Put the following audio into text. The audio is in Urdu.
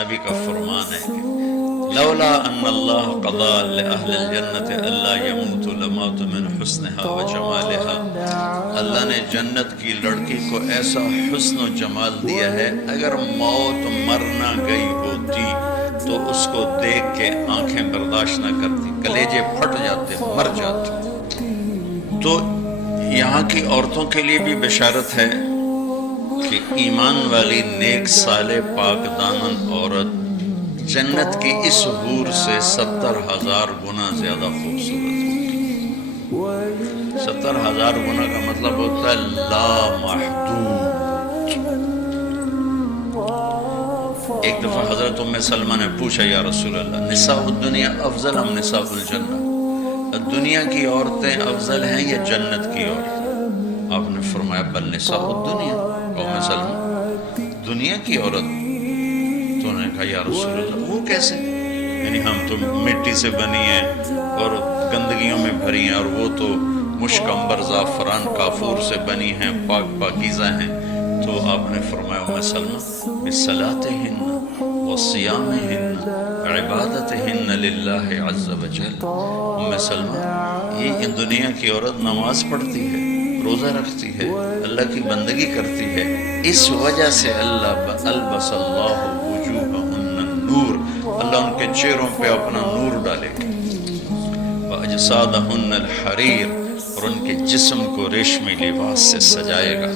نبی کا فرمان ہے کہ لولا ان اللہ قضا لأہل الجنت الا یموتوا لماتوا من حسنها وجمالها، اللہ نے جنت کی لڑکی کو ایسا حسن و جمال دیا ہے، اگر موت مر نہ گئی ہوتی تو اس کو دیکھ کے آنکھیں برداشت نہ کرتی، کلیجے پھٹ جاتے، مر جاتے۔ تو یہاں کی عورتوں کے لیے بھی بشارت ہے کہ ایمان والی نیک صالح پاک دامن عورت جنت کی اس حور سے 70,000 گنا زیادہ خوبصورت ہوگی۔ 70,000 گنا کا مطلب ہوتا ہے لا محدود۔ ایک دفعہ حضرت ام سلمہ نے پوچھا یا رسول اللہ، نساء الدنیا افضل ام نساء الجنہ، دنیا کی عورتیں افضل ہیں یا جنت کی عورتیں؟ آپ نے فرمایا بل نساء الدنیا، ام سلمہ دنیا کی عورت۔ تو انہوں نے کہا یا رسول اللہ وہ کیسے؟ یعنی ہم تو مٹی سے بنی ہیں اور گندگیوں میں بھری ہیں، اور وہ تو مشک عنبر زعفران کافور سے بنی ہیں، پاک پاکیزہ ہیں۔ تو آپ نے فرمایا ام سلمہ بصلاتہن وصیامہن وعبادتہن للہ عز وجل، ام سلمہ یہ دنیا کی عورت نماز پڑھتی ہے، روزہ رکھتی ہے، اللہ کی بندگی کرتی ہے، اس وجہ سے البس اللہ وجوہہن النور، اللہ ان کے چہروں پہ اپنا نور ڈالے گا، واجسادہن الحریر، اور ان کے جسم کو ریشمی لباس سے سجائے گا۔